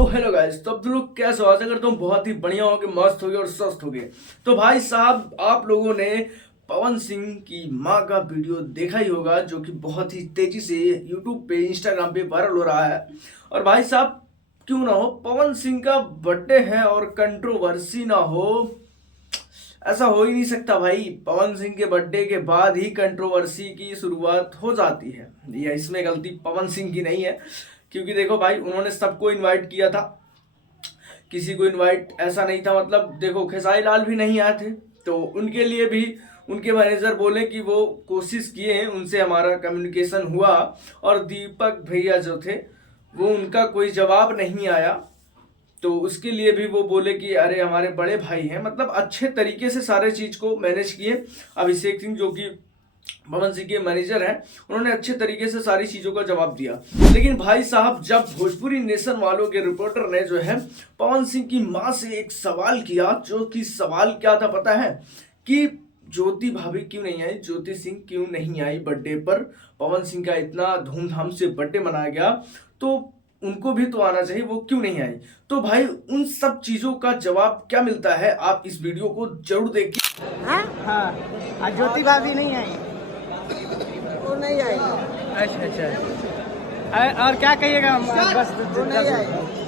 तो hello guys, तो अब तुम लोग कैसे हो? आशा करता हूँ बहुत ही बढ़िया होगे, मस्त होगे और स्वस्थ होगे। तो भाई साहब, आप लोगों ने पवन सिंह की माँ का वीडियो देखा ही होगा, जो कि बहुत ही तेजी से यूट्यूब पे, इंस्टाग्राम पे वायरल हो रहा है। और भाई साहब, क्यों ना हो, पवन सिंह का बर्थडे है और कंट्रोवर्सी ना हो, ऐसा हो ही नहीं सकता भाई। पवन सिंह के बर्थडे के बाद ही कंट्रोवर्सी की शुरुआत हो जाती है। ये इसमें गलती पवन सिंह की नहीं है, क्योंकि देखो भाई, उन्होंने सबको इनवाइट किया था, किसी को इनवाइट ऐसा नहीं था। मतलब देखो, खेसारी लाल भी नहीं आए थे, तो उनके लिए भी उनके मैनेजर बोले कि वो कोशिश किए हैं, उनसे हमारा कम्युनिकेशन हुआ, और दीपक भैया जो थे, वो उनका कोई जवाब नहीं आया। तो उसके लिए भी वो बोले कि अरे हमारे बड़े भाई हैं, मतलब अच्छे तरीके से सारे चीज को मैनेज किए। अभिषेक सिंह जो कि पवन सिंह के मैनेजर हैं, उन्होंने अच्छे तरीके से सारी चीजों का जवाब दिया। लेकिन भाई साहब, जब भोजपुरी नेशन वालों के रिपोर्टर ने जो है पवन सिंह की मां से एक सवाल किया, जो कि सवाल क्या था पता है? कि ज्योति भाभी क्यों नहीं आई, ज्योति सिंह क्यों नहीं आई बर्थडे पर? पवन सिंह का इतना धूमधाम से बर्थडे मनाया गया, तो उनको भी तो आना चाहिए, वो क्यों नहीं आई? तो भाई, उन सब चीजों का जवाब क्या मिलता है, आप इस वीडियो को जरूर देखिए। हाँ हाँ, आज ज्योति भाभी नहीं आई, वो नहीं आई। अच्छा अच्छा, और क्या कहिएगा? बस वो नहीं आई,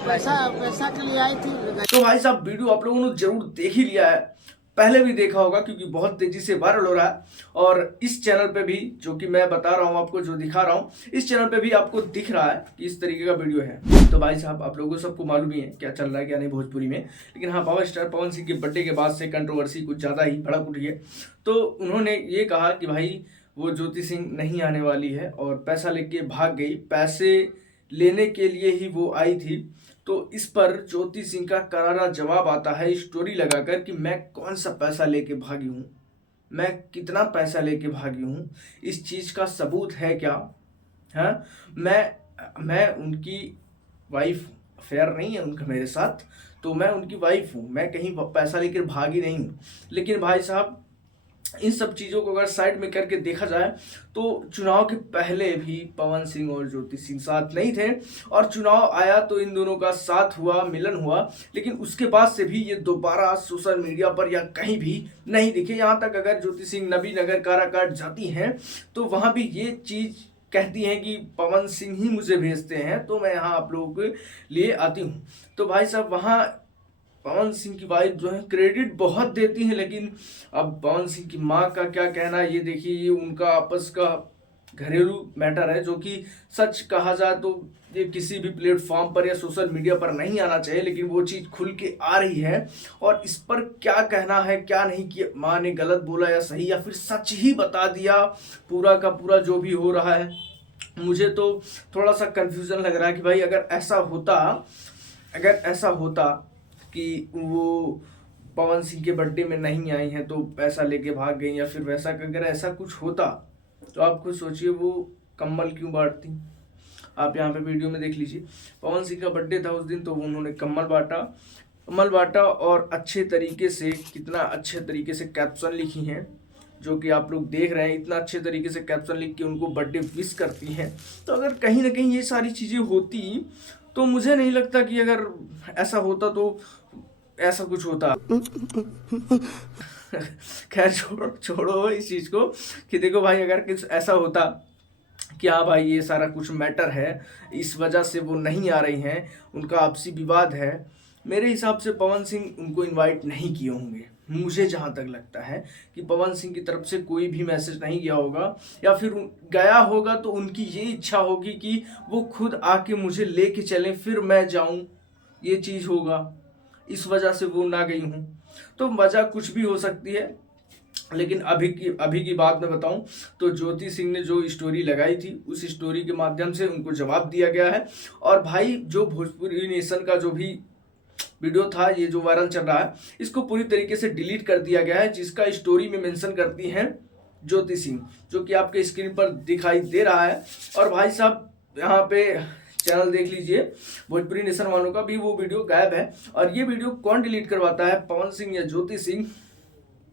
पैसा पैसा के लिए आई थी। तो भाई साहब, वीडियो आप लोगों ने जरूर देख ही लिया है, पहले भी देखा होगा, क्योंकि बहुत तेजी से वायरल हो रहा है। और इस चैनल पे भी, जो कि मैं बता रहा हूँ आपको, जो दिखा रहा हूँ, इस चैनल पे भी आपको दिख रहा है कि इस तरीके का वीडियो है। तो भाई साहब, आप लोगों को सबको मालूम ही है क्या चल रहा है क्या नहीं भोजपुरी में। लेकिन हाँ, पावर स्टार पवन सिंह के बर्थडे के बाद से कंट्रोवर्सी कुछ ज्यादा ही भड़क उठी है। तो उन्होंने ये कहा कि भाई, वो ज्योति सिंह नहीं आने वाली है और पैसा लेके भाग गई, पैसे लेने के लिए ही वो आई थी। तो इस पर ज्योति सिंह का करारा जवाब आता है स्टोरी लगाकर कि मैं कौन सा पैसा लेके भागी हूँ, मैं कितना पैसा लेके भागी हूँ, इस चीज का सबूत है क्या? है, मैं उनकी वाइफ, अफेयर नहीं है उनका मेरे साथ, तो मैं उनकी वाइफ हूँ, मैं कहीं पैसा लेकर भागी नहीं हूँ। लेकिन भाई साहब, इन सब चीजों को अगर साइड में करके देखा जाए, तो चुनाव के पहले भी पवन सिंह और ज्योति सिंह साथ नहीं थे, और चुनाव आया तो इन दोनों का साथ हुआ, मिलन हुआ। लेकिन उसके बाद से भी ये दोबारा सोशल मीडिया पर या कहीं भी नहीं दिखे। यहाँ तक अगर ज्योति सिंह नबी नगर काराकाट जाती हैं, तो वहां भी ये चीज कहती हैं कि पवन सिंह ही मुझे भेजते हैं, तो मैं यहाँ आप लोगों के लिए आती हूँ। तो भाई साहब, वहाँ पवन सिंह की वाइफ जो है क्रेडिट बहुत देती है, लेकिन अब पवन सिंह की माँ का क्या कहना है, ये देखिए। ये उनका आपस का घरेलू मैटर है, जो कि सच कहा जाए तो ये किसी भी प्लेटफॉर्म पर या सोशल मीडिया पर नहीं आना चाहिए, लेकिन वो चीज़ खुल के आ रही है। और इस पर क्या कहना है, क्या नहीं, कि माँ ने गलत बोला या सही, या फिर सच ही बता दिया पूरा का पूरा जो भी हो रहा है। मुझे तो थोड़ा सा कंफ्यूजन लग रहा है कि भाई, अगर ऐसा होता कि वो पवन सिंह के बर्थडे में नहीं आई हैं, तो पैसा लेके भाग गई, या फिर वैसा अगर ऐसा कुछ होता, तो आप खुद सोचिए वो कम्बल क्यों बांटती। आप यहाँ पे वीडियो में देख लीजिए, पवन सिंह का बर्थडे था उस दिन, तो उन्होंने कम्बल बांटा, और अच्छे तरीके से, कितना अच्छे तरीके से कैप्शन लिखी हैं, जो कि आप लोग देख रहे हैं। इतना अच्छे तरीके से कैप्शन लिख के उनको बर्थडे विश करती हैं। तो अगर कहीं ना कहीं ये सारी चीज़ें होती, तो मुझे नहीं लगता कि अगर ऐसा होता तो ऐसा कुछ होता। खैर, छोड़ो इस चीज को, कि देखो भाई, अगर कुछ ऐसा होता कि हाँ भाई, ये सारा कुछ मैटर है, इस वजह से वो नहीं आ रही हैं, उनका आपसी विवाद है, मेरे हिसाब से पवन सिंह उनको इनवाइट नहीं किए होंगे। मुझे जहाँ तक लगता है कि पवन सिंह की तरफ से कोई भी मैसेज नहीं गया होगा, या फिर गया होगा तो उनकी ये इच्छा होगी कि वो खुद आके मुझे लेके चलें, फिर मैं जाऊं, ये चीज़ होगा, इस वजह से वो ना गई हूँ। तो वजह कुछ भी हो सकती है। लेकिन अभी की बात मैं बताऊं, तो ज्योति सिंह ने जो स्टोरी लगाई थी, उस स्टोरी के माध्यम से उनको जवाब दिया गया है। और भाई, जो भोजपुरी नेशन का जो भी वीडियो था, ये जो वायरल चल रहा है, इसको पूरी तरीके से डिलीट कर दिया गया है, जिसका स्टोरी में मेंशन करती हैं ज्योति सिंह, जो कि आपके स्क्रीन पर दिखाई दे रहा है। और भाई साहब, यहाँ पे चैनल देख लीजिए, भोजपुरी नेशन वालों का भी वो वीडियो गायब है। और ये वीडियो कौन डिलीट करवाता है, पवन सिंह या ज्योति सिंह,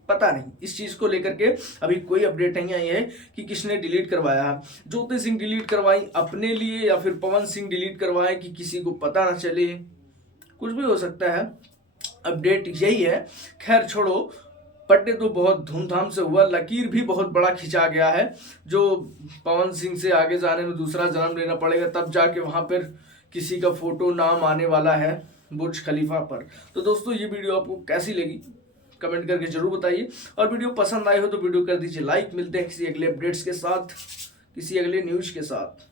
पता नहीं। इस चीज को लेकर के अभी कोई अपडेट नहीं आई है कि किसने डिलीट करवाया है। ज्योति सिंह डिलीट करवाई अपने लिए, या फिर पवन सिंह डिलीट करवाए कि किसी को पता ना चले, कुछ भी हो सकता है, अपडेट यही है। खैर छोड़ो, बर्थडे तो बहुत धूमधाम से हुआ, लकीर भी बहुत बड़ा खिंचा गया है, जो पवन सिंह से आगे जाने में दूसरा जन्म लेना पड़ेगा, तब जाके वहां पर किसी का फोटो नाम आने वाला है बुर्ज खलीफा पर। तो दोस्तों ये वीडियो आपको कैसी लगी कमेंट करके जरूर बताइए, और वीडियो पसंद आई हो तो वीडियो कर दीजिए लाइक। मिलते हैं किसी अगले अपडेट्स के साथ, किसी अगले न्यूज के साथ।